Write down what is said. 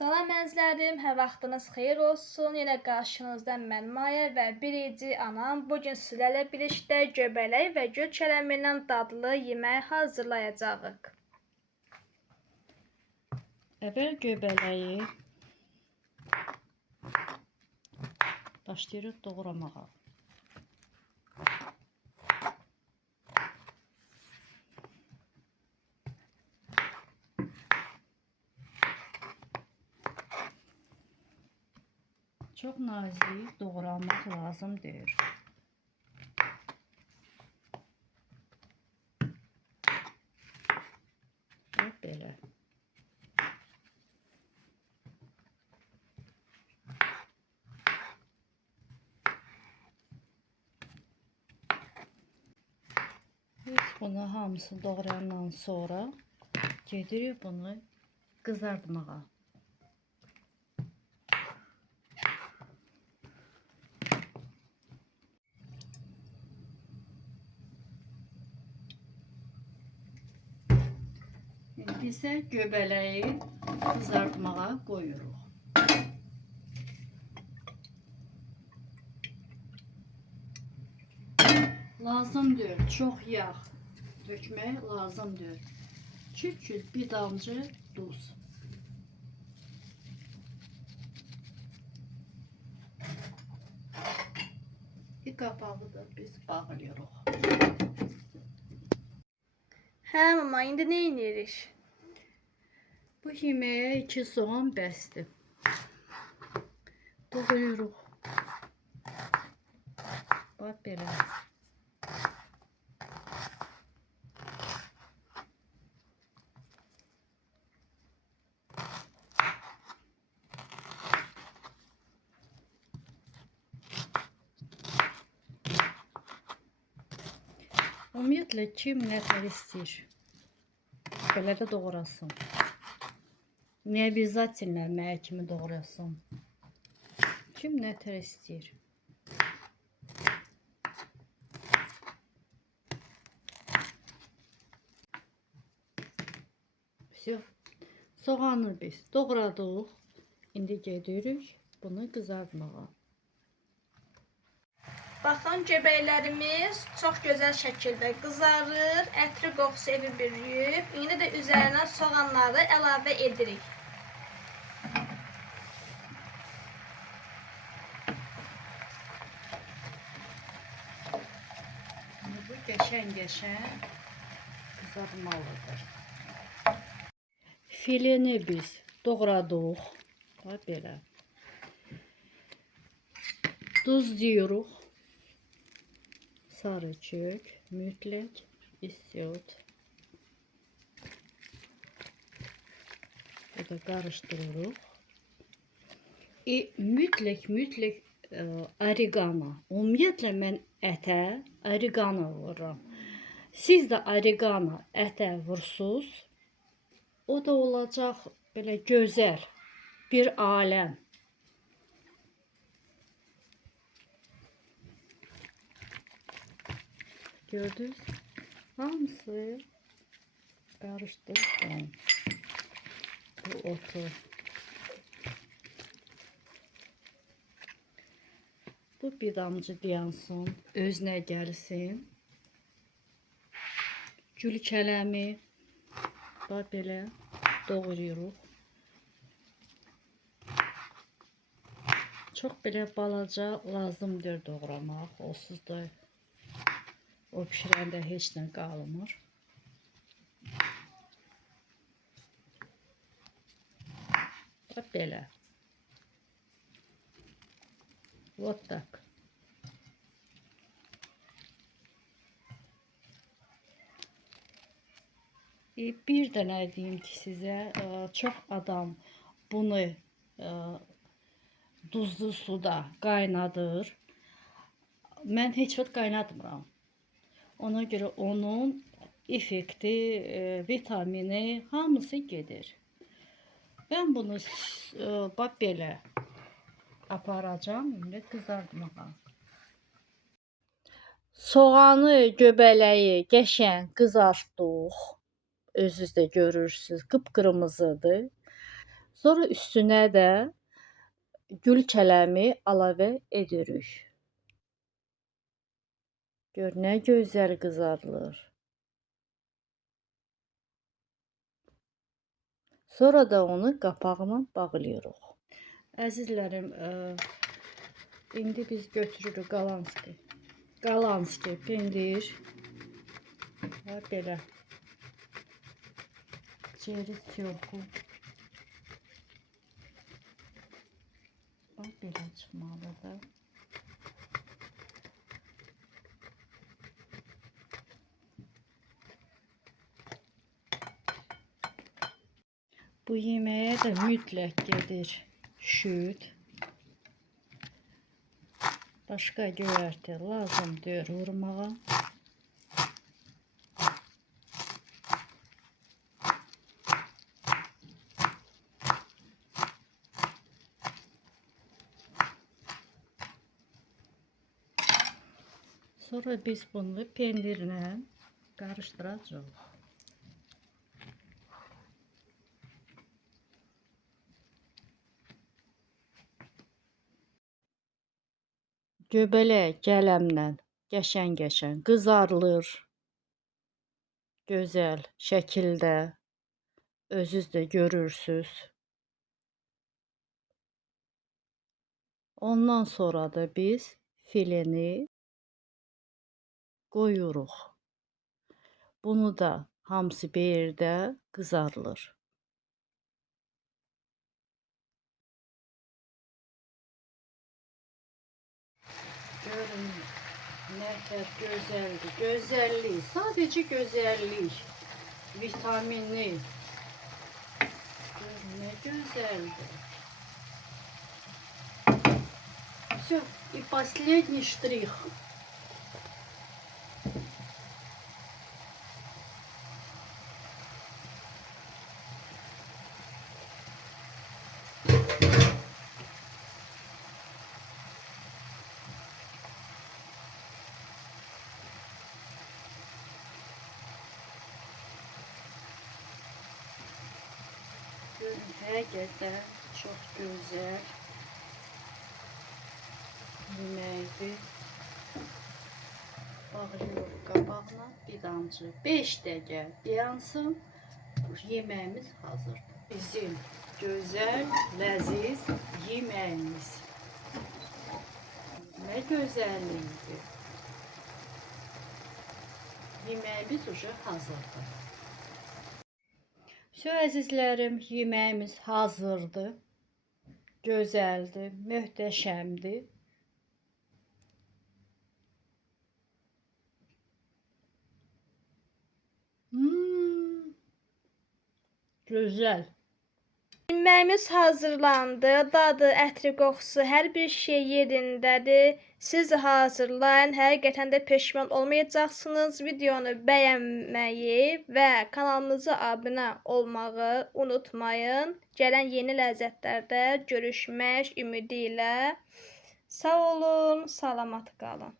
Salam əzizlərim, hər vaxtınız xeyir olsun. Yenə qarşınızda mən Maya və biricik anam. Bugün sizlərlə birlikdə göbələk və gül kələmindən dadlı yemək hazırlayacağıq. Əvvəl göbələyi başlayırıq doğramağa. Çox nazik doğramaq lazımdır. Və belə. Biz bunu hamısı doğrayandan sonra gedirik bunu qızartmağa. İndi isə göbələyi qızartmağa qoyuruq. Lazımdır çox yağ dökmək lazımdır. Küp-küp bir damcı duz. Bir qapağı da biz bağlayırıq. Hə mama, indi nə edirik? Bu yeməyə 2 soğan bəsdir. Doğrayırıq. Bax belə. Ümumiyyətlə kim nə tər istəyir, belə də doğrasın. Ne обязательно mənə kimi doğrasın. Kim nə tər istəyir. Все. Soğanı biz doğradıq. İndi gedirik bunu qızartmağa. Baxın, göbəklərimiz çox gözəl şəkildə qızarır, ətri qoxusu evi bürüyüb. İndi də üzərinə soğanları əlavə edirik. Bu qəşəng qızartmalıdır. Fileni biz doğradıq. Bax belə. Duzluyoruz. Sarı kök, mütləq, istiot. Burada qarışdırırıq. Mütləq oregano. Ümumiyyətlə mən ətə oregano vururam. Siz də oregano ətə vursunuz. O da olacaq belə gözəl bir aləm. Gördünüz? Hamısı karıştırdım. Bu otu. Bu bir damcı yansın, özünə gəlsin. Gül kələmi bax belə doğrayırıq. Çox belə balaca lazımdır doğramaq, onsuz da o pişirəndə heç nə qalmır. Bax belə. Вот так. Bir də nə deyim ki sizə, çox adam bunu duzlu suda qaynadır. Mən heç vaxt qaynatmıram. Ona görə onun effekti, vitamini hamısı gedir. Ben bunu bax belə aparacağım indi qızartmağa. Soğanı, göbələyi qəşəng qızartdıq. Özünüz də görürsünüz, qıpqırmızıdır. Sonra üstünə də gül kələmi əlavə edirik. Gör nə gözəl qızarılır. Sonra da onu qapağına bağlayırıq. Əzizlərim, indi biz götürürük qalanski pendir və belə ceviz yoxu. Bax, belə çıxmalıdır. Bu yeməyə də mütləq gedir şüd. Başqa göyərti lazım deyil vurmağa. Sonra biz bunu pendirlə qarışdıracağıq. Göbələk gələmlə qəşəng-qəşəng qızarılır. Gözəl şəkildə özünüz də görürsüz. Ondan sonra da biz fileni qoyuruq. Bunu da hamısı bir yerdə qızarılır. Görün nə gözəldir. Gözəllik, sadəcə gözəllik. Vitaminli. Görün nə gözəldir. Все, и последний штрих. Həqiqətən çox gözəl yeməkdir. Bağlıyıq qabağına bir damcı 5 dəqiqə yansın. Yeməyimiz hazırdır. Bizim gözəl, ləziz yeməyimiz. Nə gözəllikdir. Yeməyimiz уже hazırdır. Əzizlərim, yeməyimiz hazırdır. Gözəldir, möhtəşəmdir. Gözəl. Yeməyimiz hazırlandı. Dadı, ətri, qoxusu, hər bir şey yerindədir. Siz hazırlayın. Həqiqətən də peşman olmayacaqsınız. Videonu bəyənməyi və kanalımıza abunə olmağı unutmayın. Gələn yeni ləzzətlərdə görüşmək ümidi ilə. Sağ olun, salamat qalın.